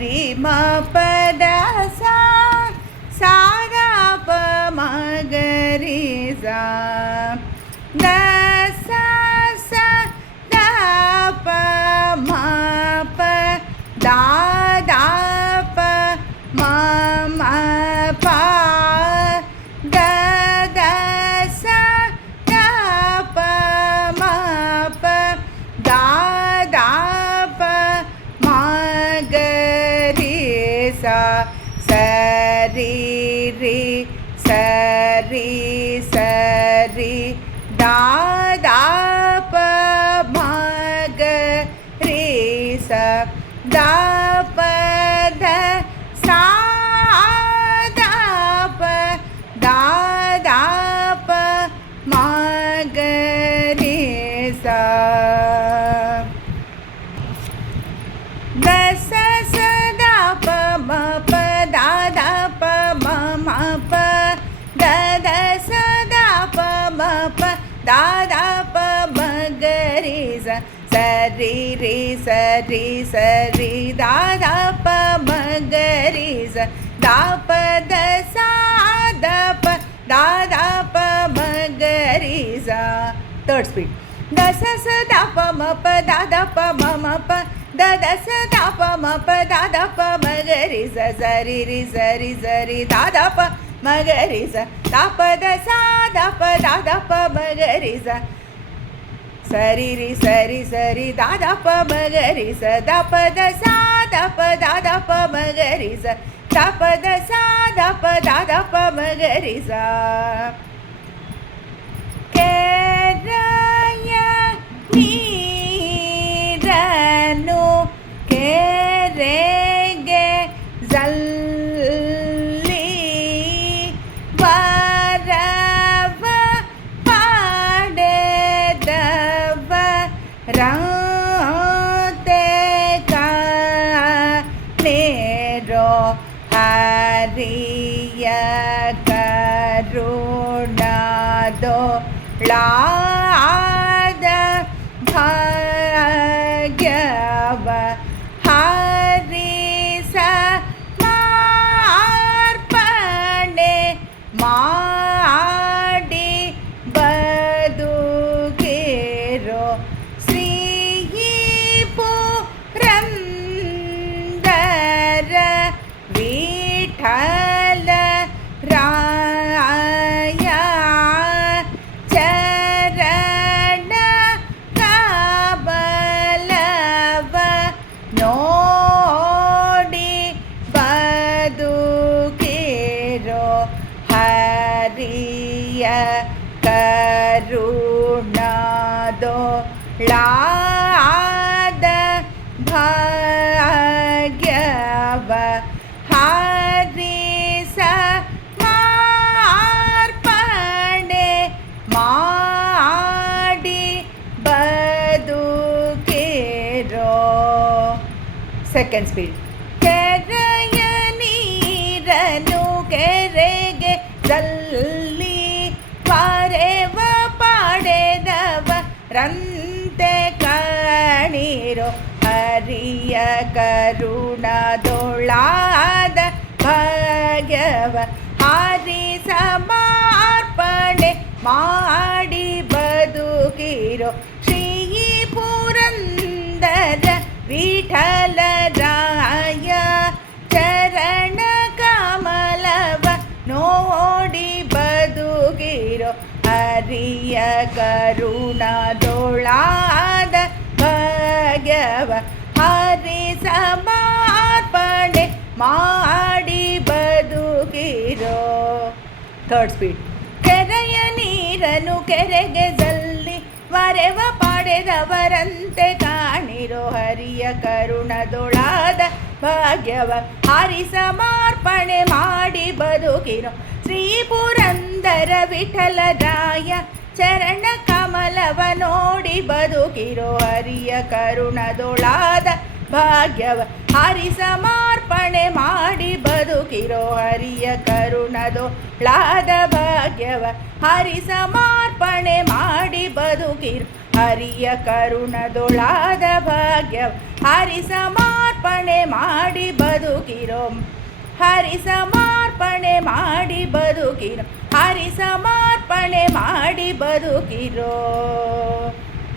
ರಿ ಮ ಪದ ಸಾ ದ ಪ ಮ ಗ ರಿ ಸ ದ ಸ ಸ ದ ಪ ಮ ಪ ದ ದ ಪ ಮ ಮ ಪ ದ ದ ಸ ದ ಪ ಮ ಪ ದ ದ ಪ ಮ ಗ ರಿ ಸ ಸ ರಿ ರಿ ಸ ರಿ ಸ ರಿ ದ ದ ಪ ಮ ಗ ರಿ ಸ ದ ಪ ದ ಸಾ ದ ಪ ದ ದ ಪ ಮ ಗ ರಿ ಸ ದ ಸ ಸ ದ ಪ ಮ ಪ ದ ದ ಪ ಮ ಮ ಪ ದ ದ ಸ ದ ಪ ಮ ಪ ದ ದ ಪ ಮ ಗ ರಿ ಸ ಸ ರಿ ರಿ ಸ ರಿ ಸ ರಿ ದ ದ ಪ ಮ ಗ ರಿ ಸ ದ ಪ ದ ಸಾ ದ ಪ ದ ದ ಪ ಮ ಗ ರಿ ಸ ಥರ್ಡ್ ಸ್ಪೀಡ್ ದ ಸ ಸ ದ ಪ ಮ ಪ ದ ದ ಪ ಮ ಮ ಪ ದ ದ ಸ ದ ಪ ಮ ಪ ದ ದ ಪ ಮ ಗ ರಿ ಸ ಸ ರಿ ರಿ ಸ ರಿ ಸ ರಿ ದ ದ ಪ ಮ ಗ ರಿ ಸ ದ ಪ ದ ಸಾ ದ ಪ ದ ದ ಪ ಮ ಗ ರಿ ಸ ಸ ರಿ ರಿ ಸ ರಿ ಸ ರಿ ದ ದ ಪ ಮ ಗ ರಿ ಸ ದ ಪ ದ ಸಾ ದ ಪ ದ ದ ಪ ಮ ಗ ರಿ ಸ ದ ಪ ದ ಸಾ ದ ಪ ದ ದ ಪ ಮ ಗ ರಿ ಸ ಕೆರೆಯ ನೀರನು ಕೆರೆಗೆ ಜಲ್ಲಿ ವರವ ಪಡೆದವ ರಂತೆ ಕಾಣೆರೋ ಹರಿಯ ಕರುಣಾದೋ ಳಾದ ಭಾಗ್ಯವ ಹರಿಸ ಮಾರ್ಪಣೆ ಮಾಡಿ ಬದುಕಿರೋ ಶ್ರೀ ಪುರಂದರ ವಿಠಲ ರಾಯ ಚರಣ ಕಮಲವ ನೋಡಿ ಬದುಕಿರೋ ಹರಿಯ ಕರುಣಾದೋ ಳಾದ ಭಾಗ್ಯವ ಹರಿಸ ಮಾರ್ಪಣೆ ಮಾಡಿ ಬದುಕಿರೋ ಸೆಕೆಂಡ್ ಸ್ಪೀಡ್ ಕೆರೆಯ ನೀರನು ಕೆರೆಗೆ ಜಲ್ಲಿ ವರೆವ ಪಡೆದವ ರಂತೆ ಕಾಣಿರೋ ಹರಿಯ ಕರುಣಾದೊಳಾದ ಭಾಗ್ಯವ ಹರಿಸ ಮಾರ್ಪಣೆ ಮಾಡಿ ಬದುಕಿರೋ ಶ್ರೀ ಪುರಂದರ ವಿಠಲ ರಾಯ ಚರಣ ಕಮಲವ ನೋಡಿ ಬದುಕಿರೋ ಹರಿಯ ಕರುಣಾದೊಳಾದ ಭಾಗ್ಯವ ಹರಿಸ ಮಾರ್ಪಣೆ ಮಾಡಿ ಬದುಕಿರೋ ಥರ್ಡ್ ಸ್ಪೀಡ್ ಕೆರೆಯ ನೀರನು ಕೆರೆಗೆ ಜಲ್ಲಿ ವರೆವ ಪಡೆದವರಂತೆ ಕಾಣಿರೋ ಹರಿಯ ಕರುಣದೊಳಾದ ಭಾಗ್ಯವ ಹರಿಸ ಮಾರ್ಪಣೆ ಮಾಡಿ ಬದುಕಿರೋ ಶ್ರೀ ಪುರಂದರ ವಿಠಲ ರಾಯ ಚರಣ ಕಮಲವ ನೋಡಿ ಬದುಕಿರೋ ಹರಿಯ ಕರುಣದೊಳಾದ ಭಾಗ್ಯವ ಹರಿಸ ಮಾರ್ಪಣೆ ಮಾಡಿ ಬದುಕಿರೋ ಹರಿಯ ಕರುಣದೊಳಾದ ಭಾಗ್ಯವ ಹರಿಸ ಮಾರ್ಪಣೆ ಮಾಡಿ ಬದುಕಿರೋ ಹರಿಯ ಕರುಣದೊಳಾದ ಭಾಗ್ಯವ ಹರಿಸ ಮಾರ್ಪಣೆ ಮಾಡಿ ಹರಿಸಮರ್ಪಣೆ ಮಾಡಿ ಬದುಕಿರೋ, ಹರಿಸಮರ್ಪಣೆ ಮಾಡಿ ಬದುಕಿರೋ.